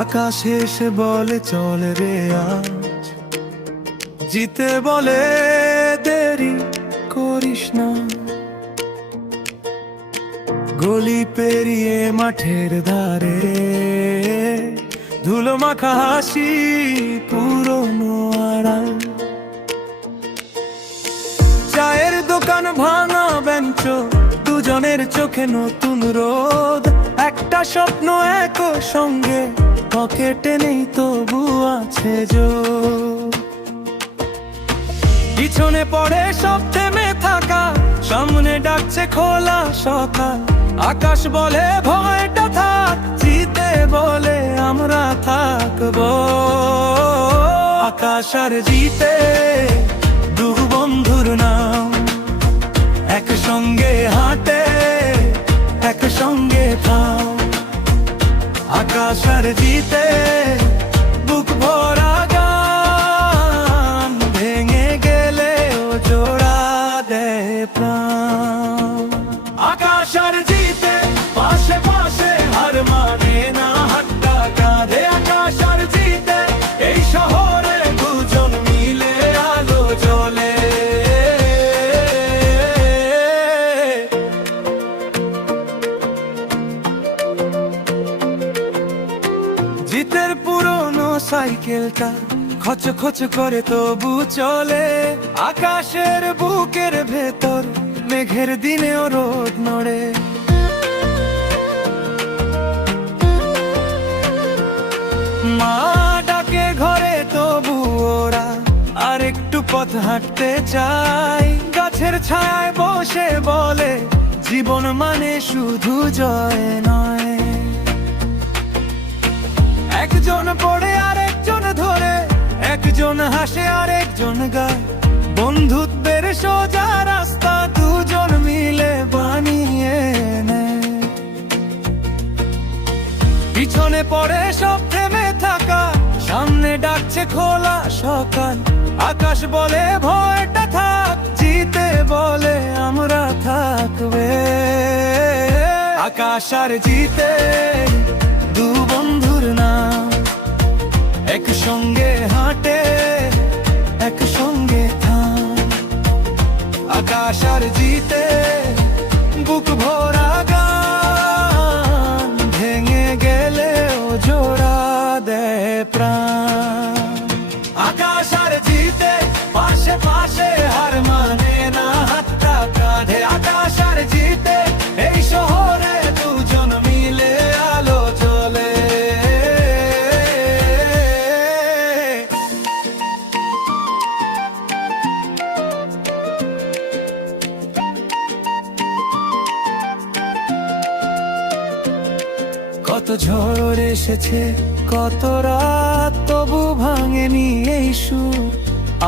আকাশে এসে বলে চল রে আজ, জিতে বলে দেরি করিস না। গলি পেরিয়ে মাঠের ধারে ধুলো মাখা হাসি পুরনো আড়াল, চায়ের দোকান ভাঙা বেঞ্চ, দুজনের চোখে নতুন রোদ। একটা স্বপ্ন এক সঙ্গে, পকেটে নেই তবু আছে জোর। পিছনে পড়ে সব থেমে থাকা, সামনে ডাকছে খোলা সকাল। আকাশ বলে ভয়টা থাক, জিতে বলে আমরা থাকবো। আকাশ আর জিতে দু বন্ধুর নাম, একসঙ্গে হাঁটে একসঙ্গে থাম। আকাশ আর জিতে বুক ভরা গান, ভেঙে গেলেও জোড়া দেয় প্রাণ। আকাশ আর জিতে পাশে পাশে, হার মানে না হাতটা কাঁধে। আকাশ আর জিতে এই শহরে দুজন মিলে আলো জ্বলে। জিতের পুরনো সাইকেলটা খচ খচ করে তবু চলে। আকাশের বুকের ভেতর মেঘের দিনেও রোদ নড়ে। মা ডাকে ঘরে তবু ওরা আর একটু পথ হাঁটতে চায়। গাছের ছায়ায় বসে বলে জীবন মানে শুধু জয় নয়। একজন পড়ে আর একজন ধরে, একজন হাসে আর একজন গায়। বন্ধুত্বের সোজা রাস্তা দুজন মিলে বানিয়ে নেয়। পিছনে পড়ে সব থেমে থাকা, সামনে ডাকছে খোলা সকাল। আকাশ বলে ভয়টা থাক, জিতে বলে আমরা থাকবে। আকাশ আর জিতে দু বন্ধুর নাম, একসঙ্গে হাঁটে একসঙ্গে থাম। আকাশ আর জিতে বুক ভরা গান, ভেঙে গেলেও জোড়া দেয় প্রাণ। আকাশ আর জিতে পাশে পাশে, হার মানে না হাতটা কাঁধে। আকাশ আর জিতে এই শহরে দুজন মিলে আলো জ্বলে। কত ঝড় এসেছে কত রাত, তবু ভাঙেনি এই সুর।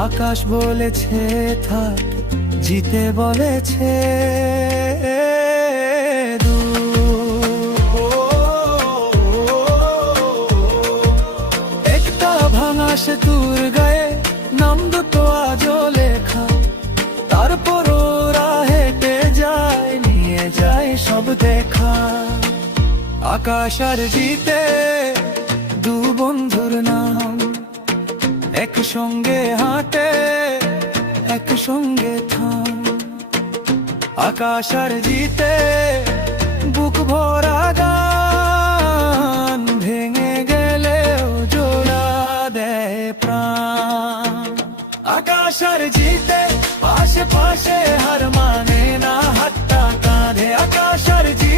আকাশ বলেছে থাক, জিতে বলেছে একটা ভাঙা সেতুর গায়ে নাম দুটো আজও লেখা। তারপর ওরা হেঁটে যায়, নিয়ে যায় সব দেখা। আকাশ আর জিতে দু বন্ধুর নাম, একসঙ্গে হাঁটে একসঙ্গে থাম। আকাশ আর জিতে বুক ভরা গান, ভেঙে গেলেও জোড়া দেয় প্রাণ। আকাশ আর জিতে পাশে পাশে, হার মানে না হাতটা কাঁধে। আকাশ আর জিতে